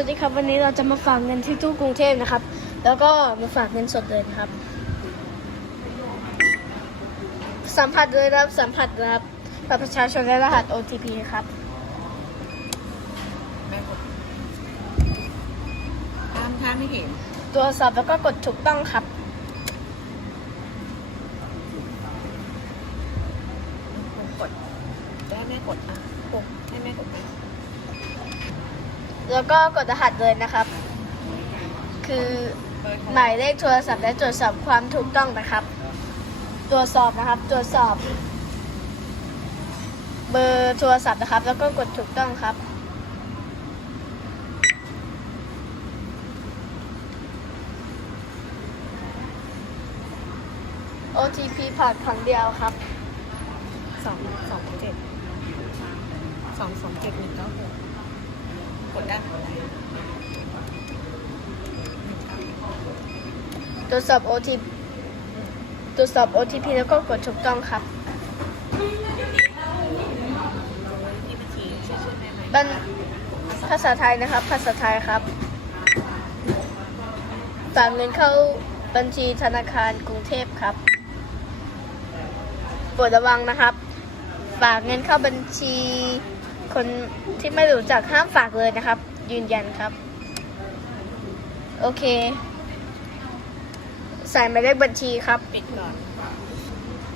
วัสดีครับวันนี้เราจะมาฝากเงินที่ตู้กรุงเทพนะครับ แล้วก็มาฝากเงินสดเลยนะครับ สัมผัสเลยนะครับสัมผัสนะครับบัตรประชาชนและรหัส OTP ครับแม่กดตามท่าไม่เห็นตัวสอบแล้วก็กดถูกต้องครับ กดได้แม่กดอะกดให้แม่กดไป แล้วก็กดรหัสเลยนะครับ คือหมายเลขโทรศัพท์และตรวจสอบความถูกต้องนะครับ ตรวจสอบนะครับ ตรวจสอบ เบอร์โทรศัพท์นะครับ แล้วก็กดถูกต้องครับ OTP ผ่านครั้งเดียวครับสองสองเจ็ดสองสองเจ็ดหนึ่งเก้าหก ดได้ตรวจสอบ OTP ตรวจสอบ OTP แล้วก็กดถูกต้องครับบัญชีช่วยช่วยแม่ไหมบันภาษาไทยนะครับ ภาษาไทยครับ ฝากเงินเข้าบัญชีธนาคารกรุงเทพครับโปรดระวังนะครับ ฝากเงินเข้าบัญชี คนที่ไม่รู้จักห้ามฝากเลยนะครับ ยืนยันครับ โอเค ใส่หมายเลขบัญชีครับปิดก่อน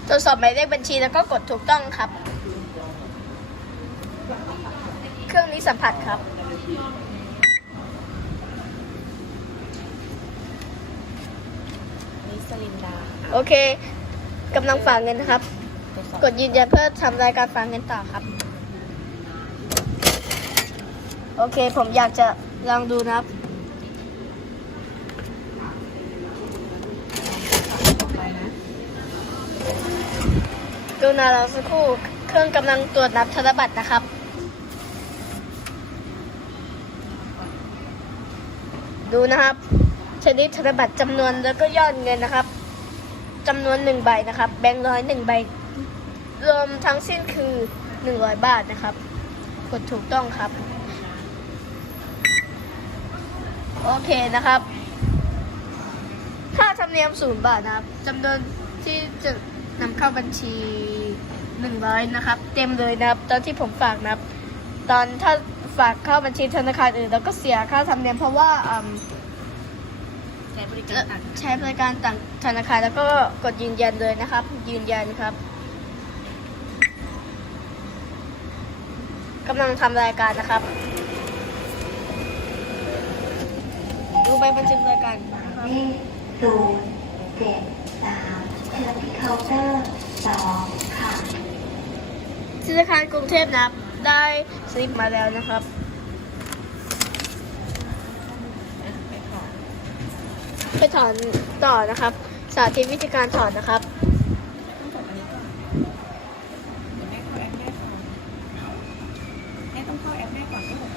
ตรวจสอบหมายเลขบัญชีแล้วก็กดถูกต้องครับ เครื่องนี้สัมผัสครับนี่สลินดาโอเคกำลังฝากเงินนะครับตรวจสอบกดยืนยันเพื่อทำรายการฝากเงินต่อครับ โอเค ผมอยากจะลองดูนะครับ ดูนาเราสักครู่ เครื่องกำลังตรวจนับธนบัตรนะครับดูนะครับ ชนิดธนบัตรจำนวนแล้วก็ยอดเงินนะครับจำนวนหนึ่งใบนะครับ แบงค์ร้อยหนึ่งใบ รวมทั้งสิ้นคือหนึ่งร้อยบาทนะครับกดถูกต้องครับ โอเคนะครับ ค่าธรรมเนียมศูนย์บาทนะครับจำนวนที่จะนำเข้าบัญชีหนึ่งร้อยนะครับ เต็มเลยนะครับ ตอนที่ผมฝากนะครับ ตอนถ้าฝากเข้าบัญชีธนาคารอื่น แล้วก็เสียค่าธรรมเนียมเพราะว่าอืมใช้บริการต่างใช้บริการต่างธนาคารแล้วก็กดยืนยันเลยนะครับ ยืนยันครับกำลังทำรายการนะครับ ดูใบบันทึกรายกันะครับเลขศูนย์เจ็ดสามเชิญที่เคาน์เตอร์สองค่ะธนาคารกรุงเทพนะได้สลิปมาแล้วนะครับไปถอนต่อนะครับ สาธิตวิธีการถอนนะครับ ต้องกดอันนี้ก่อนเดี๋ยวแม่เข้าแอปแม่ก่อนแม่ต้องเข้าแอปแม่ก่อนก็กด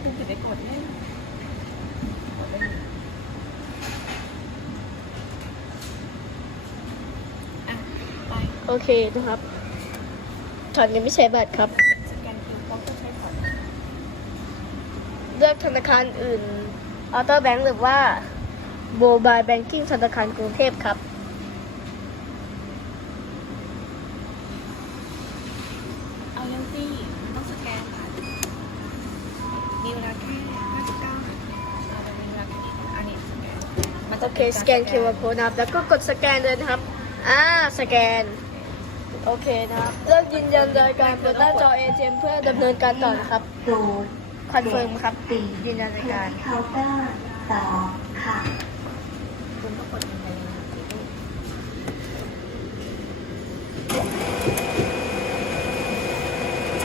คุณจะไปกดเล่นกดเลยอะไปโอเคนะครับถอนยังไม่ใช้บัตรครับ สแกนคิวเขาก็ใช้ผ่อนเลือกธนาคารอื่น ออโต้แบงก์หรือว่าโ o บายแบงกิ้งธนาคารกรุงเทพครับ เอายังสิมันต้องสแกนค่ะ มีเวลาแค่59นาทีเอาไปมีเวลาแค่นี้อันนี้สแกนมันโอเคป็นสแกน QR code นะครับ แล้วก็กดสแกนเลยนะครับ อ่า สแกน โอเคนะครับ เลือกยืนยันรายการบนหน้าจอ ATM เพื่อดำเนินการต่อนะครับศูคอนเฟิร์มครับสี่ยืนยันรายการ เคาน์เตอร์สองค่ะ คุณก็กดลงไปเลยนะ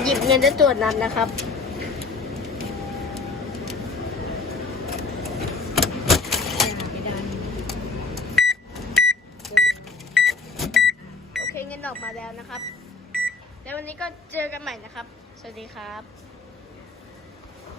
หยิบเงินและตรวจนับนะครับ ไม่ได้ โอเคเงิน ออกมาแล้วนะครับ แล้ววันนี้ก็เจอกันใหม่นะครับ สวัสดีครับ